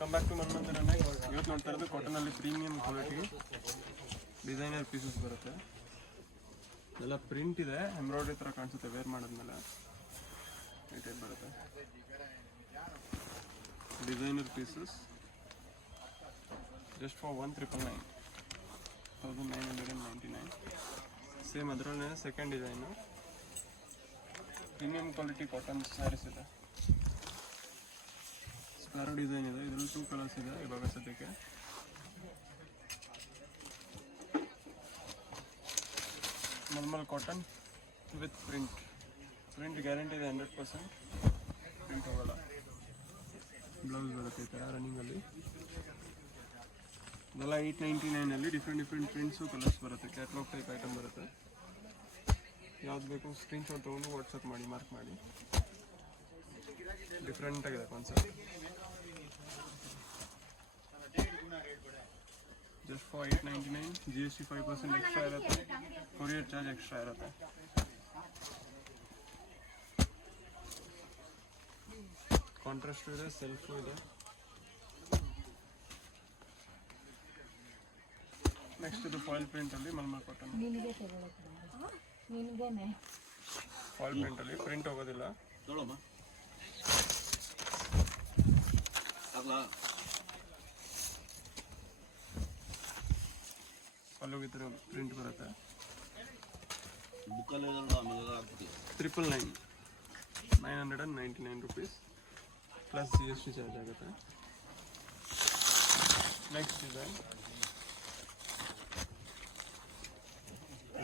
Welcome back to ಮನ್ಮಂದಿರ. ಇವತ್ತು ನೋಡ್ತಾ ಇರೋದು ಕಾಟನಲ್ಲಿ ಪ್ರೀಮಿಯಂ ಕ್ವಾಲಿಟಿ ಡಿಸೈನರ್ ಪೀಸಸ್ ಬರುತ್ತೆ. ಎಲ್ಲ ಪ್ರಿಂಟ್ ಇದೆ, ಎಂಬ್ರಾಯ್ಡ್ರಿ ಥರ ಕಾಣಿಸುತ್ತೆ ವೇರ್ ಮಾಡಿದ್ಮೇಲೆ. ಈ ಟೈಪ್ ಬರುತ್ತೆ designer pieces just for 1999. Same ಅದರಲ್ಲೇ second design premium quality cotton saris ಇದೆ. ಸ್ಪ್ಯಾರೋ ಡಿಸೈನ್ ಇದೆ, ಇದರಲ್ಲಿ 2 ಕಲರ್ಸ್ ಇದೆ ಇವಾಗ ಸದ್ಯಕ್ಕೆ. Normal cotton with print guarantee ಇದೆ 100%. ಪ್ರಿಂಟ್ ಹೋಗಲ್ಲ. ಬ್ಲೌಸ್ ಬರುತ್ತೆ ಈ ಥರ ರನ್ನಿಂಗಲ್ಲಿ. ಇದೆಲ್ಲ 899 ಡಿಫ್ರೆಂಟ್ ಪ್ರಿಂಟ್ಸು ಕಲರ್ಸ್ ಬರುತ್ತೆ. ಕ್ಯಾಟ್ಲಾಗ್ ಟೈಪ್ ಐಟಮ್ ಬರುತ್ತೆ. ಯಾವ್ದು ಬೇಕು ಸ್ಕ್ರೀನ್ಶಾಟ್ ತೊಗೊಂಡು ವಾಟ್ಸಪ್ ಮಾಡಿ, ಮಾರ್ಕ್ ಮಾಡಿ. ಡಿಫ್ರೆಂಟ್ ಆಗಿದೆ concept. Just for 899. GST 5% extra ಇರುತ್ತೆ. ಕೊರಿಯರ್ ಚಾರ್ಜ್ ಎಕ್ಸ್ಟ್ರಾ ಇರುತ್ತೆ. ಕಾಂಟ್ರಾಸ್ಟ್ ಇದೆ, ಸೆಲ್ಫು ಇದೆ. ನೆಕ್ಸ್ಟ್ ಇದು ಫಾಯಿಲ್ ಪ್ರಿಂಟಲ್ಲಿ ಮಲ್ಮಲ್ ಕಾಟನ್. ಫಾಯಿಲ್ ಪ್ರಿಂಟಲ್ಲಿ ಪ್ರಿಂಟ್ ಹೋಗೋದಿಲ್ಲ. ಪಲ್ಲುಗೆ ಈ ಥರ ಪ್ರಿಂಟ್ ಬರುತ್ತೆ. 999 rupees ಪ್ಲಸ್ GST ಚಾರ್ಜ್ ಆಗುತ್ತೆ. ನೆಕ್ಸ್ಟ್ ಡಿಸೈನ್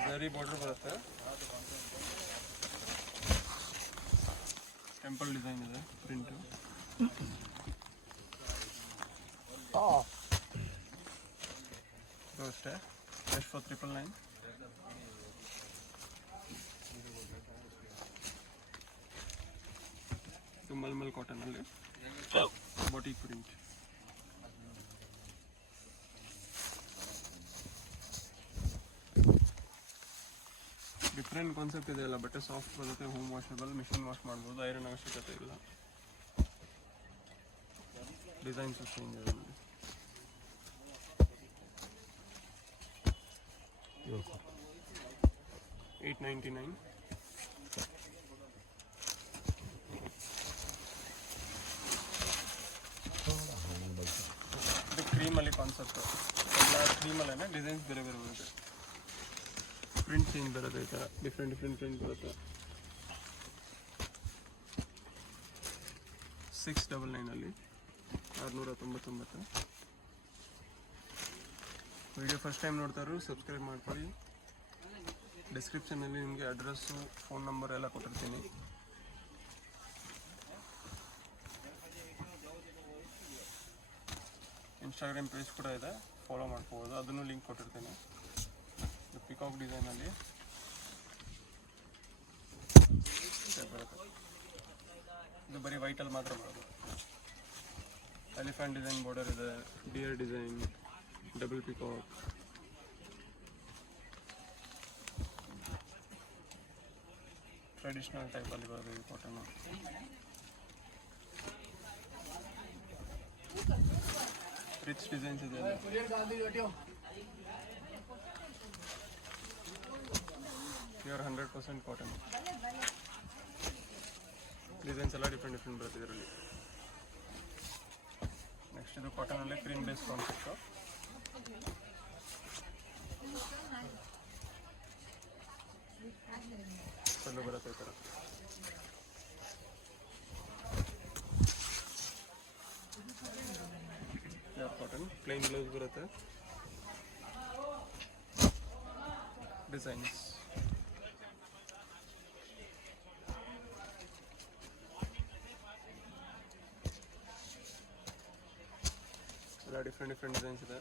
ಝರಿ ಬಾರ್ಡರ್ ಬರುತ್ತೆ. ಟೆಂಪಲ್ ಡಿಸೈನ್ ಇದೆ ಪ್ರಿಂಟು. ಅಷ್ಟೇ ಜಸ್ಟ್ ಫಾರ್ 999. ಇದು ಮಲ್ಮಲ್ ಕಾಟನಲ್ಲಿ ಬಾಟಿಕ್ ಪ್ರಿಂಟ್. ಡಿಫ್ರೆಂಟ್ ಕಾನ್ಸೆಪ್ಟ್ ಇದೆ. ಎಲ್ಲ ಬಟ್ಟೆ ಸಾಫ್ಟ್ ಬರುತ್ತೆ, ಹೋಮ್ ವಾಷಬಲ್, ಮಿಷಿನ್ ವಾಶ್ ಮಾಡ್ಬೋದು, ಐರನ್ ಅವಶ್ಯಕತೆ ಇಲ್ಲ. ಡಿಸೈನ್ಸು ಚೇಂಜ್ ಇದೆ. 899. ಇದು ಕ್ರೀಮಲ್ಲಿ ಕಾನ್ಸೆಪ್ಟ್. ಎಲ್ಲ ಕ್ರೀಮಲ್ಲೇ ಡಿಸೈನ್ಸ್ ಬೇರೆ ಬರುತ್ತೆ. ಪ್ರಿಂಟ್ ಚೇಂಜ್ ಬರುತ್ತೆ. ಈ ಥರ ಡಿಫ್ರೆಂಟ್ ಪ್ರಿಂಟ್ ಬರುತ್ತೆ. 699 699. ವಿಡಿಯೋ ಫಸ್ಟ್ ಟೈಮ್ ನೋಡ್ತಾರು ಸಬ್ಸ್ಕ್ರೈಬ್ ಮಾಡ್ಕೊಳ್ಳಿ. ಡಿಸ್ಕ್ರಿಪ್ಷನಲ್ಲಿ ನಿಮಗೆ ಅಡ್ರೆಸ್ಸು, ಫೋನ್ ನಂಬರ್ ಎಲ್ಲ ಕೊಟ್ಟಿರ್ತೀನಿ. ಇನ್ಸ್ಟಾಗ್ರಾಮ್ ಪೇಜ್ ಕೂಡ ಇದೆ, ಫಾಲೋ ಮಾಡ್ಕೋಬೋದು. ಅದನ್ನು ಲಿಂಕ್ ಕೊಟ್ಟಿರ್ತೀನಿ. ಪಿಕಾಕ್ ಡಿಸೈನಲ್ಲಿ ಬರುತ್ತೆ. ಇದು ಬರೀ ವೈಟಲ್ಲಿ ಮಾತ್ರ ಬರೋದು. ಎಲಿಫೆಂಟ್ ಡಿಸೈನ್ ಬಾರ್ಡರ್ ಇದೆ, deer design, double peacock. Traditional ಟೈಪಲ್ಲಿ ಬರೋದು ಈ ಕಾಟನ್ನು. ರಿಚ್ ಡಿಸೈನ್ಸ್ ಇದೆ. Pure 100% cotton. ಡಿಸೈನ್ಸ್ ಎಲ್ಲ ಡಿಫ್ರೆಂಟ್ ಬರುತ್ತೆ ಇದರಲ್ಲಿ. ನೆಕ್ಸ್ಟ್ ಇದು ಕಾಟನಲ್ಲಿ ಕ್ರೀಮ್ ಬೇಸ್ ಕಾನ್ಸೆಪ್ಟು. ಪಲ್ಲು ಬರುತ್ತೆ ಈ ಥರ. ಪ್ಯೂರ್ ಕಾಟನ್, ಪ್ಲೇನ್ ಬ್ಲೌಸ್ ಬರುತ್ತೆ. ಡಿಸೈನ್ಸ್ ಎಲ್ಲ ಡಿಫ್ರೆಂಟ್ ಡಿಸೈನ್ಸ್ ಇದೆ.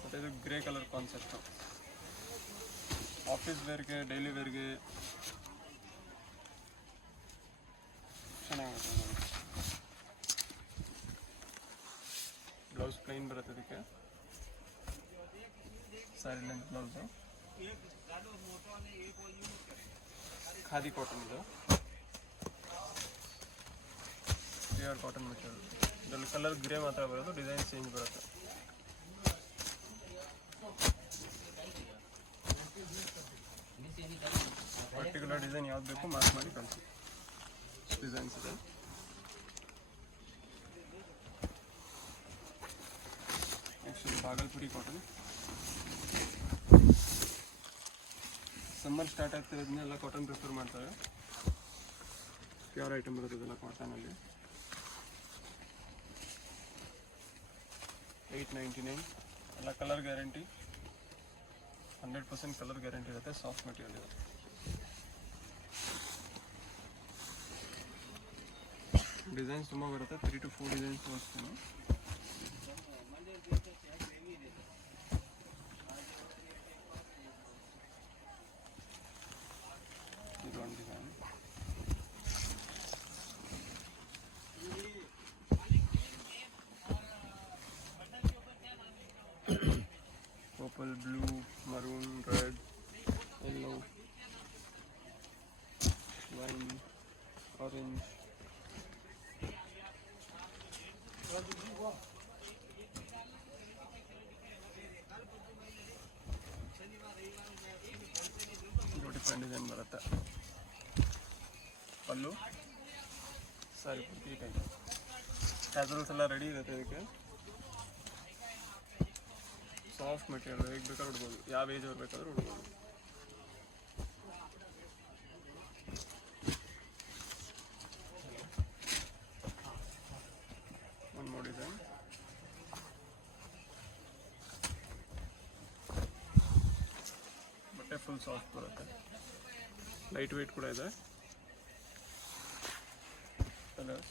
ಮತ್ತು ಇದು ಗ್ರೇ ಕಲರ್ ಕಾನ್ಸೆಪ್ಟು. ಆಫೀಸ್ ವೇರ್ಗೆ, ಡೈಲಿ ವೇರ್ಗೆ ಚೆನ್ನಾಗಿರುತ್ತೆ. ಬ್ಲೌಸ್ ಪ್ಲೈನ್ ಬರುತ್ತೆ. ಇದಕ್ಕೆ sari length blouse. Khadi cotton ಇದು, ಪ್ಯೂರ್ ಕಾಟನ್ ಮೆಟೀರಿಯಲ್. ಇದರಲ್ಲಿ ಕಲರ್ ಗ್ರೇ ಮಾತ್ರ ಬರೋದು, ಡಿಸೈನ್ ಚೇಂಜ್ ಬರುತ್ತೆ. ಪರ್ಟಿಕ್ಯುಲರ್ ಡಿಸೈನ್ ಯಾವ್ದು ಬೇಕು ಮಾರ್ಕ್ ಮಾಡಿ ಕಳಿಸಿ. ಡಿಸೈನ್ಸ್ ಇದೆ. Next Bhagalpuri cotton. Summer start ಆಗ್ತಿರೋದನ್ನೆಲ್ಲ ಕಾಟನ್ ಪ್ರಿಫರ್ ಮಾಡ್ತಾರೆ. ಪ್ಯೂರ್ ಐಟಮ್ ಬರುತ್ತದೆಲ್ಲ ಕಾಟನಲ್ಲಿ. 899 ಎಲ್ಲ ಕಲರ್ ಗ್ಯಾರಂಟಿ, 100% ಕಲರ್ ಗ್ಯಾರಂಟಿ ಇರುತ್ತೆ. ಸಾಫ್ಟ್ ಮೆಟೀರಿಯಲ್ ಇದೆ. ಡಿಸೈನ್ಸ್ ತುಂಬ ಬರುತ್ತೆ, 3 to 4 ಡಿಸೈನ್ಸ್ ತೋರಿಸ್ತೀನಿ. ಇದು ಒಂದು design. Purple, blue, maroon, red, yellow, wine, orange. Different design ಬರುತ್ತೆ. ಪಲ್ಲು ಸಾರಿ ಪೂರ್ತಿ ಟೈಪ್. ಕ್ಯಾಸಲ್ಸ್ ಎಲ್ಲ ರೆಡಿ ಇರುತ್ತೆ. ಇದಕ್ಕೆ ಸಾಫ್ಟ್ ಮೆಟೀರಿಯಲ್, ಹೇಗೆ ಬೇಕಾದ್ರೂ ಉಡ್ಬೋದು, ಯಾವ ಏಜ್ ಅವ್ರು ಬೇಕಾದ್ರೂ ಉಡ್ಬೋದು. ಒಂದು ಮೋಡ್ ಡಿಸೈನ್. ಬಟ್ಟೆ ಫುಲ್ ಸಾಫ್ಟ್ ಬರುತ್ತೆ, ಲೈಟ್ ವೆಯ್ಟ್ ಕೂಡ ಇದೆ. ಕಲರ್ಸ್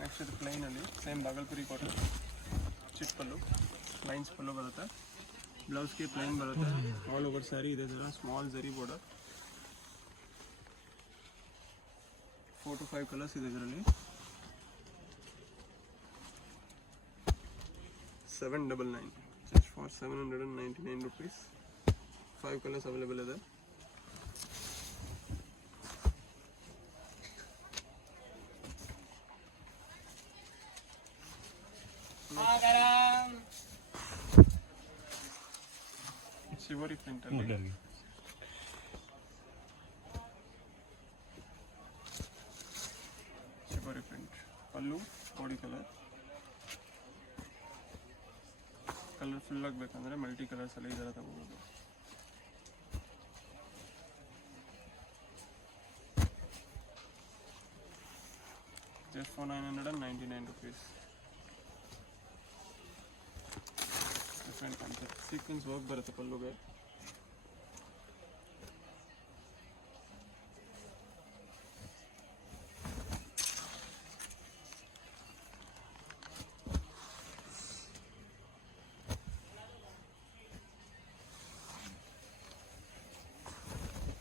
ನೆಕ್ಸ್ಟ್ ಇದು ಪ್ಲೈನಲ್ಲಿ ಸೇಮ್ ಬಾಗಲ್ಪುರಿ ಕಾಟನ್, ಚಿಕ್ಕ ಪಲ್ಲು, ಲೈನ್ಸ್ ಪಲ್ಲು ಬರುತ್ತೆ. ಬ್ಲೌಸ್ಗೆ ಪ್ಲೈನ್ ಬರುತ್ತೆ. ಆಲ್ ಓವರ್ ಸ್ಯಾರಿ ಇದೆ ಥರ ಸ್ಮಾಲ್ ಜರಿ ಬಾರ್ಡರ್. 4 to 5 ಕಲರ್ಸ್ ಇದೆ ಇದರಲ್ಲಿ. 799 just for 799 rupees. 5 colours available ಇದೆ. ಶಿವರಿ ಪ್ರಿಂಟ್ ಅಲ್ಲಿ ಶಿವರಿ print. Pallu body colour. Colourful ಆಗಬೇಕಂದ್ರೆ ಮಲ್ಟಿ ಕಲರ್ಸ್ ಅಲ್ಲಿ ಈ ಥರ ತಗೋಬೋದು. just for 999 rupees. Different concept. Sequence work ಬರುತ್ತೆ ಪಲ್ಲುಗೆ.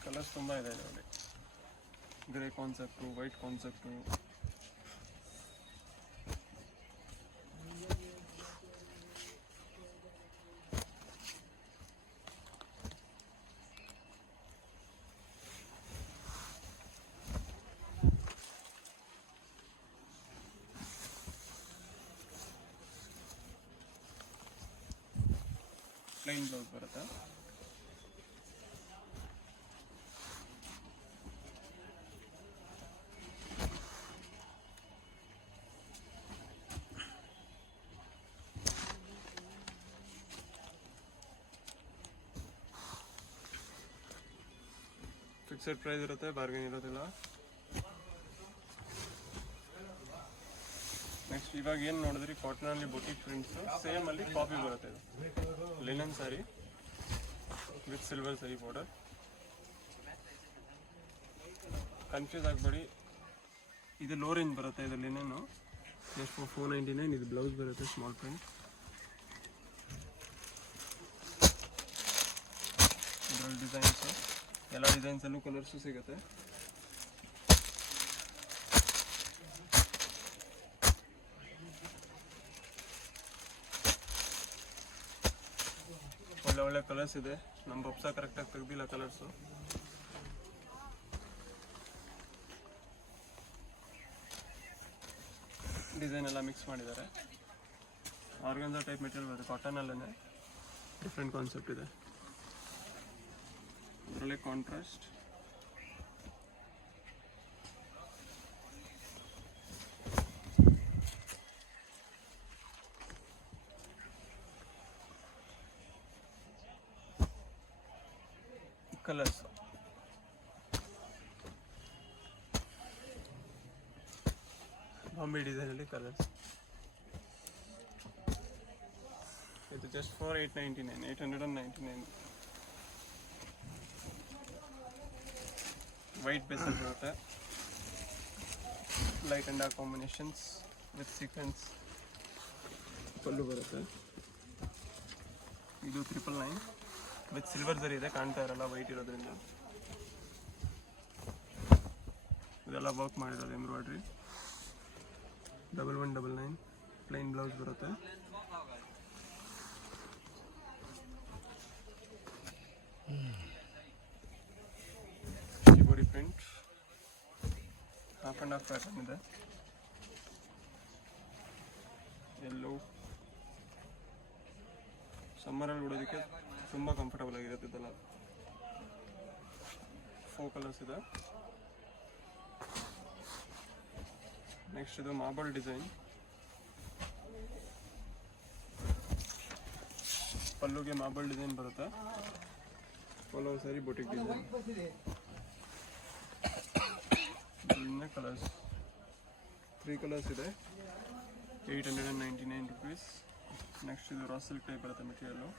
ಕಲರ್ಸ್ ತುಂಬ ಇದೆ ಇದರಲ್ಲಿ. Grey concept, white concept, plain blouse ಬರುತ್ತೆ. ಫಿಕ್ಸೆಡ್ ಪ್ರೈಸ್ ಇರುತ್ತೆ, ಬಾರ್ಗೇನ್ ಇರೋದಿಲ್ಲ. ನೆಕ್ಸ್ಟ್ ಇವಾಗ ಏನು ನೋಡಿದ್ರಿ ಕಾಟನಲ್ಲಿ ಬೊಟಿಕ್ ಪ್ರಿಂಟ್ಸ್, ಸೇಮ್ ಅಲ್ಲಿ ಕಾಪಿ ಬರುತ್ತೆ. ಇದು ಲಿನನ್ ಸ್ಯಾರಿ ವಿತ್ ಸಿಲ್ವರ್ ಸರಿ ಬಾರ್ಡರ್. ಕನ್ಫ್ಯೂಸ್ ಆಗಬೇಡಿ, ಇದು ಲೋ ರೇಂಜ್ ಬರುತ್ತೆ. ಇದು ಲಿನನ್ನು ಜಸ್ಟ್ ಫಾರ್ 499. ಇದು ಬ್ಲೌಸ್ ಬರುತ್ತೆ ಸ್ಮಾಲ್ ಪ್ರಿಂಟ್. ಇದರಲ್ಲಿ ಡಿಸೈನ್ಸು, ಎಲ್ಲ ಡಿಸೈನ್ಸಲ್ಲೂ ಕಲರ್ಸು ಸಿಗುತ್ತೆ. ಒಳ್ಳೆ ಇದರಲ್ಲೆಲ್ಲ ಕಲರ್ಸ್ ಇದೆ. ನಮ್ಮ ಬಬ್ಸ ಕರೆಕ್ಟಾಗಿ ತೆಗ್ದಿಲ್ಲ ಕಲರ್ಸು. ಡಿಸೈನ್ ಎಲ್ಲ ಮಿಕ್ಸ್ ಮಾಡಿದ್ದಾರೆ. ಆರ್ಗನ್ಸಾ ಟೈಪ್ ಮೆಟೀರಿಯಲ್ ಬರುತ್ತೆ, ಕಾಟನಲ್ಲೇ ಡಿಫ್ರೆಂಟ್ ಕಾನ್ಸೆಪ್ಟ್ ಇದೆ. ಇದರಲ್ಲೇ ಕಾಂಟ್ರಾಸ್ಟ್, ಕಲರ್ಸ್ ಬಾಂಬೆ ಡಿಸೈನಲ್ಲಿ ಕಲರ್ಸ್. ಇದು ಜಸ್ಟ್ ಫಾರ್ 899 ವೈಟ್ ಬೇಸಲ್ಲಿ ಬರುತ್ತೆ. Light and dark combinations with sequence pallu ಬರುತ್ತೆ. ಇದು 999 ವಿತ್ ಸಿಲ್ವರ್ ಜರಿ ಇದೆ, ಕಾಣ್ತಾ ಇರಲ್ಲ ವೈಟ್ ಇರೋದ್ರಿಂದ. ಇದೆಲ್ಲ ವರ್ಕ್ ಮಾಡಿರೋದು ಎಂಬ್ರಾಯ್ಡ್ರಿ. 1199 ಪ್ಲೈನ್ ಬ್ಲೌಸ್ ಬರುತ್ತೆ. Shibori print, half and half pattern ಇದೆ. ಎಲ್ಲೋ ಸಮ್ಮರಲ್ಲಿ ಉಡೋದಕ್ಕೆ ತುಂಬ ಕಂಫರ್ಟಬಲ್ ಆಗಿರುತ್ತೆ. ಇದೆಲ್ಲ 4 ಕಲರ್ಸ್ ಇದೆ. ನೆಕ್ಸ್ಟ್ ಇದು ಮಾರ್ಬಲ್ ಡಿಸೈನ್. ಪಲ್ಲುಗೆ ಮಾರ್ಬಲ್ ಡಿಸೈನ್ ಬರುತ್ತೆ. ಪಲ್ಲೋ ಸರಿ ಬೊಟಿಕ್ ಡಿಸೈನ್. ಕಲರ್ಸ್ 3 ಕಲರ್ಸ್ ಇದೆ. 899 rupees. ನೆಕ್ಸ್ಟ್ ಇದು ರಾ ಸಿಲ್ಕ್ ಟೈಪ್ ಬರುತ್ತೆ ಮೆಟೀರಿಯಲ್ಲು,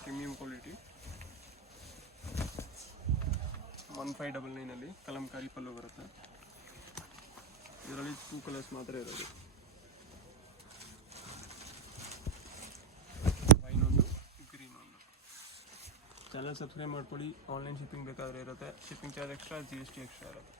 ಪ್ರೀಮಿಯಂ ಕ್ವಾಲಿಟಿ. 1599 ಕಲಂಕಾರಿ ಪಲ್ಲು ಬರುತ್ತೆ. ಇದರಲ್ಲಿ 2 ಕಲರ್ಸ್ ಮಾತ್ರ ಇರೋದು, ವೈನ್ ಒಂದು, ಗ್ರೀನ್ ಒಂದು. ಚಾನಲ್ ಸಬ್ಸ್ಕ್ರೈಬ್ ಮಾಡ್ಕೊಳ್ಳಿ. ಆನ್ಲೈನ್ ಶಿಪ್ಪಿಂಗ್ ಬೇಕಾದರೆ ಇರುತ್ತೆ. Shipping charge extra, GST extra ಇರುತ್ತೆ.